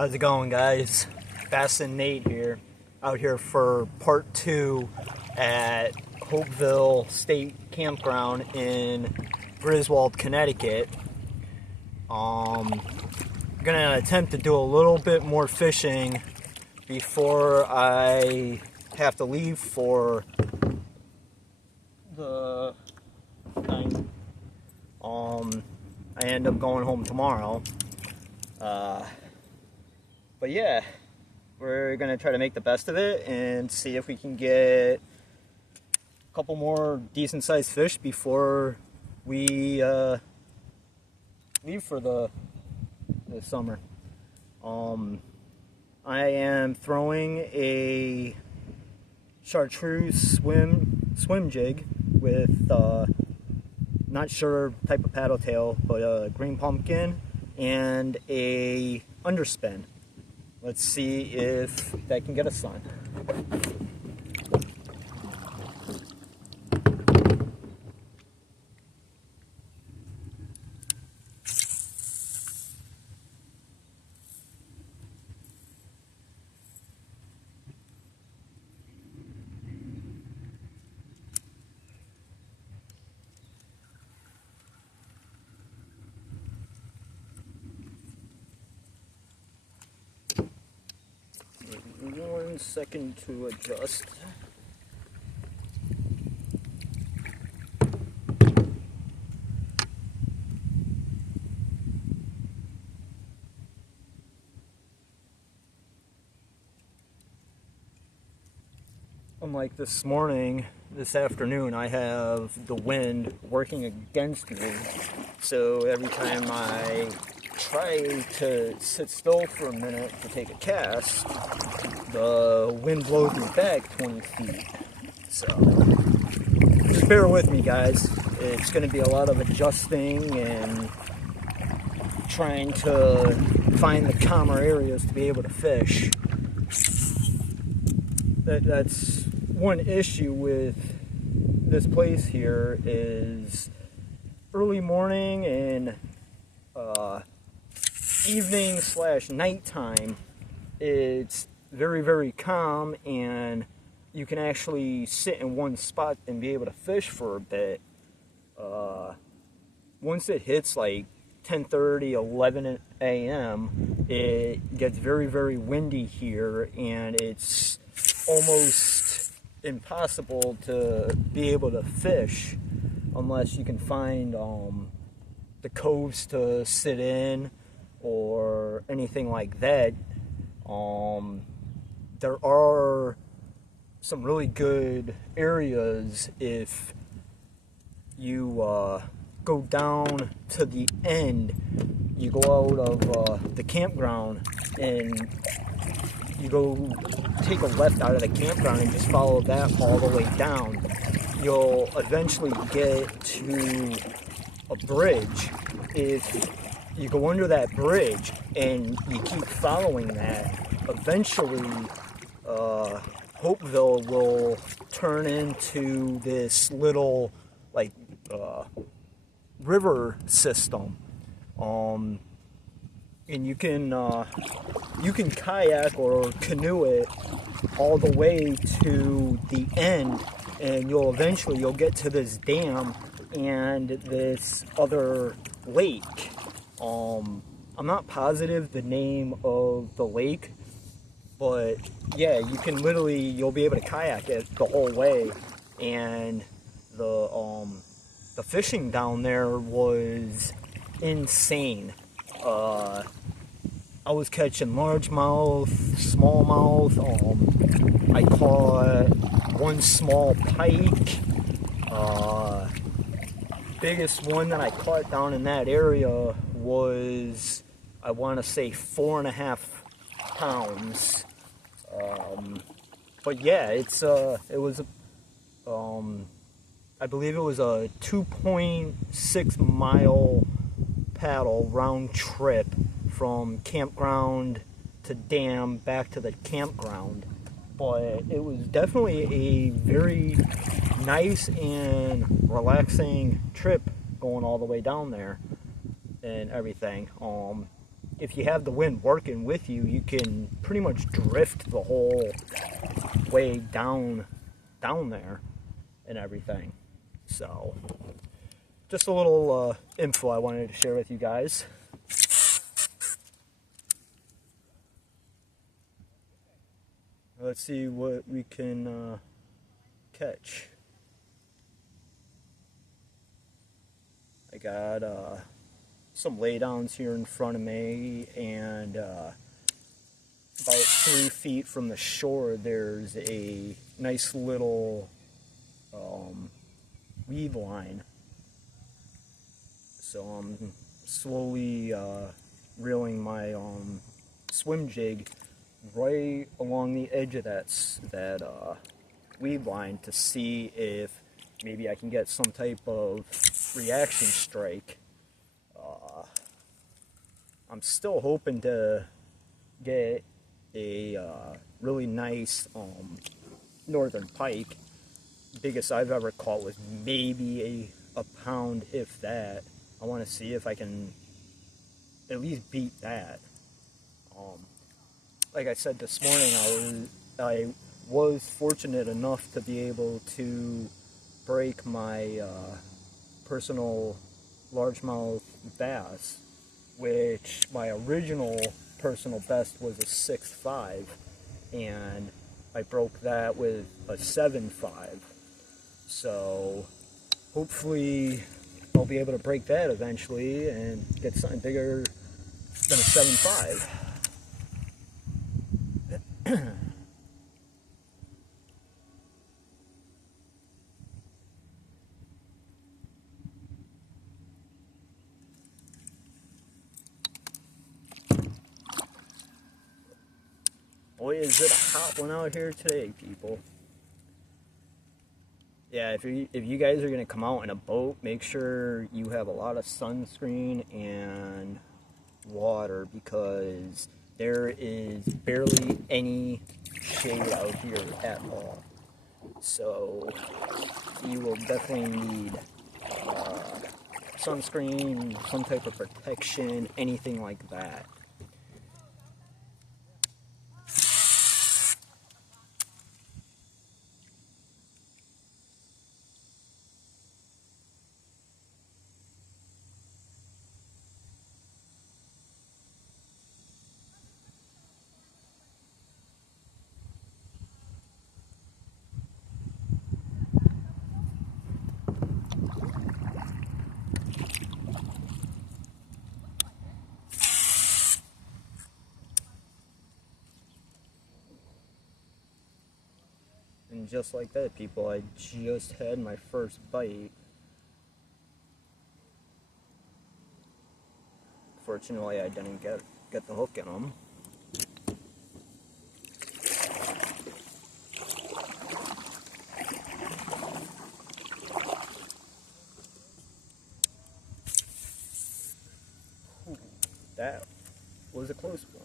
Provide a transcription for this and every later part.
How's it going, guys? Bass and Nate here, out here for part 2 at Hopeville State Campground in Griswold, Connecticut. I'm gonna attempt to do a little bit more fishing before I have to leave for the night. I end up going home tomorrow. But yeah, we're gonna try to make the best of it and see if we can get a couple more decent sized fish before we leave for the summer. I am throwing a chartreuse swim jig with not sure type of paddle tail, but a green pumpkin and a underspin. Let's see if that can get us on. One second to adjust. Unlike this afternoon, I have the wind working against me, so every time I try to sit still for a minute to take a cast, the wind blows me back 20 feet. So just bear with me, guys. It's going to be a lot of adjusting and trying to find the calmer areas to be able to fish. That's one issue with this place here is early morning and evening/nighttime. It's very, very calm, and you can actually sit in one spot and be able to fish for a bit. Once it hits like 10:30, 11 a.m., it gets very, very windy here, and it's almost impossible to be able to fish unless you can find the coves to sit in or anything like that. There are some really good areas if you go down to the end. You go out of the campground and you go take a left out of the campground and just follow that all the way down. You'll eventually get to a bridge. If you go under that bridge and you keep following that, eventually Hopeville will turn into this little like river system, and you can kayak or canoe it all the way to the end, and you'll get to this dam and this other lake. I'm not positive the name of the lake, but yeah, you'll be able to kayak it the whole way, and the fishing down there was insane. I was catching largemouth, smallmouth. I caught one small pike. Biggest one that I caught down in that area was, I want to say, 4.5 pounds. But yeah, it was I believe it was a 2.6 mile paddle round trip from campground to dam back to the campground. But it was definitely a very nice and relaxing trip going all the way down there and everything. if you have the wind working with you, you can pretty much drift the whole way down there and everything. So just a little info I wanted to share with you guys. Let's see what we can catch. I got some laydowns here in front of me, and about 3 feet from the shore there's a nice little weed line. So I'm slowly reeling my swim jig right along the edge of that weed line to see if maybe I can get some type of reaction strike. I'm still hoping to get a really nice northern pike. Biggest I've ever caught was maybe a pound, if that. I want to see if I can at least beat that. Like I said this morning, I was fortunate enough to be able to break my personal largemouth bass, which my original personal best was a 6.5, and I broke that with a 7.5. So hopefully I'll be able to break that eventually and get something bigger than a 7.5. Boy, is it a hot one out here today, people. Yeah, if you guys are going to come out in a boat, make sure you have a lot of sunscreen and water, because there is barely any shade out here at all. So you will definitely need sunscreen, some type of protection, anything like that. And just like that, people, I just had my first bite. Fortunately, I didn't get the hook in them. Ooh, that was a close one.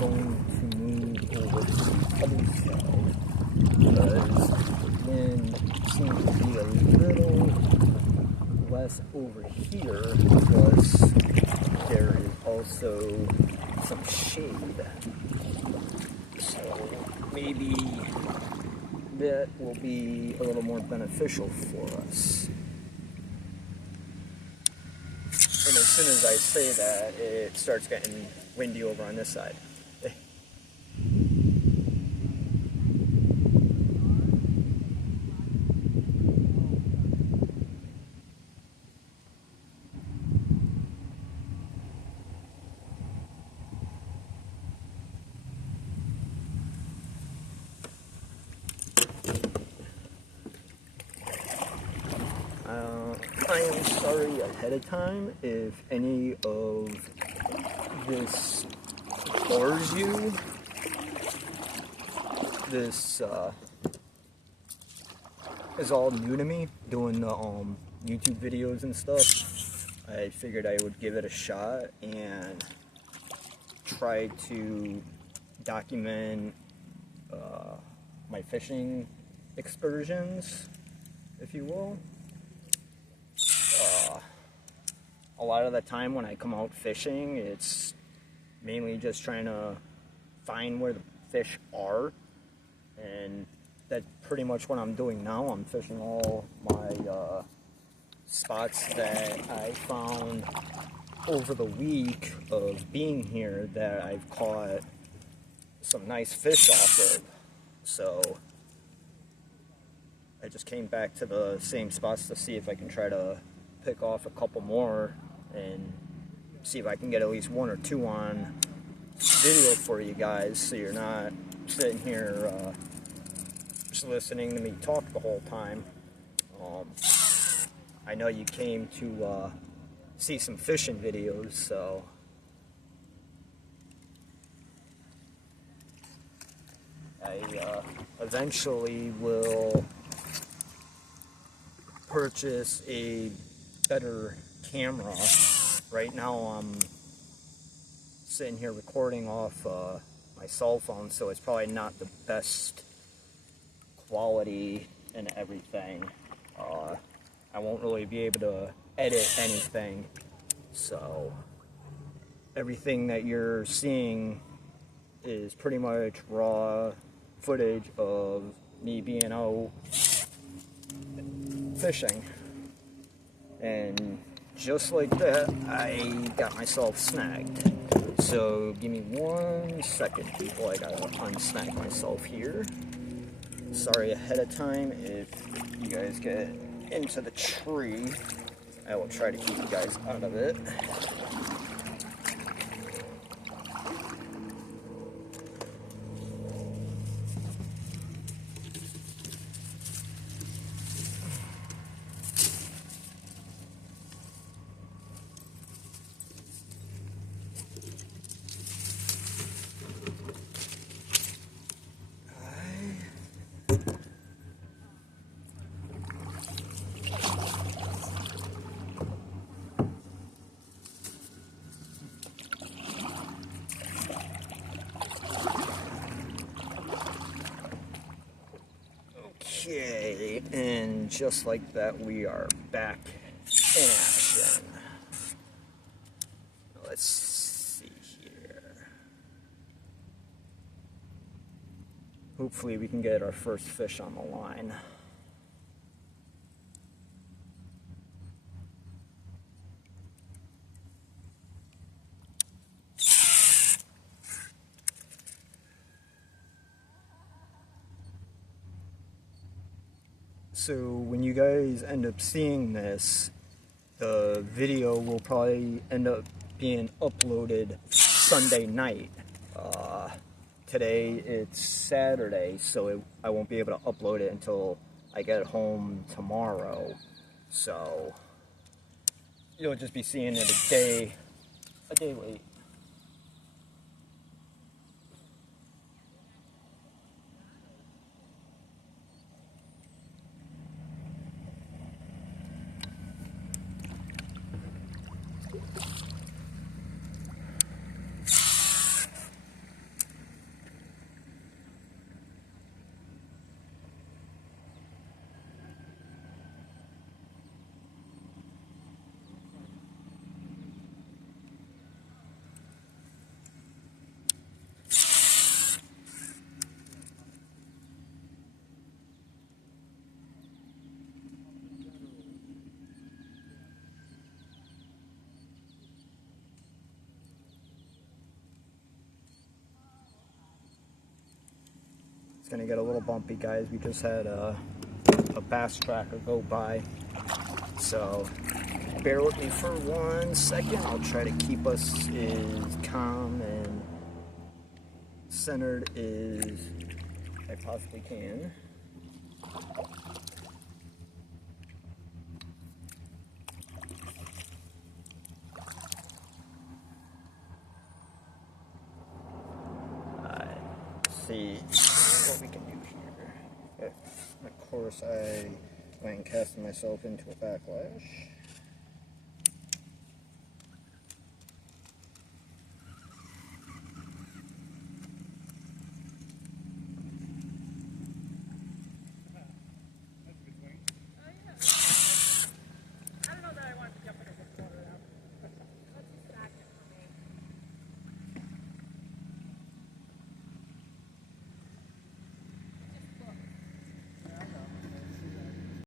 going to move over to the other side because the wind seems to be a little less over here, plus there is also some shade. So maybe that will be a little more beneficial for us. And as soon as I say that, it starts getting windy over on this side. I am sorry ahead of time if any of this bores you. This is all new to me, doing the YouTube videos and stuff. I figured I would give it a shot and try to document my fishing excursions, if you will. A lot of the time when I come out fishing, it's mainly just trying to find where the fish are, and that's pretty much what I'm doing now. I'm fishing all my spots that I found over the week of being here that I've caught some nice fish off of. So I just came back to the same spots to see if I can try to pick off a couple more and see if I can get at least one or two on video for you guys, so you're not sitting here just listening to me talk the whole time. I know you came to see some fishing videos, so I eventually will purchase a better camera. Right now I'm sitting here recording off my cell phone, so it's probably not the best quality and everything. I won't really be able to edit anything, so everything that you're seeing is pretty much raw footage of me being out fishing. And just like that, I got myself snagged. So give me 1 second, people. I gotta unsnag myself here. Sorry ahead of time if you guys get into the tree. I will try to keep you guys out of it. Okay, and just like that, we are back in action. Let's see here. Hopefully we can get our first fish on the line. So when you guys end up seeing this, the video will probably end up being uploaded Sunday night. Today it's Saturday, so I won't be able to upload it until I get home tomorrow. So you'll just be seeing it a day late. gonna get a little bumpy, guys. We just had a bass tracker go by, so bear with me for 1 second. I'll try to keep us as calm and centered as I possibly can. See what we can do here. But of course, I went and casted myself into a backlash.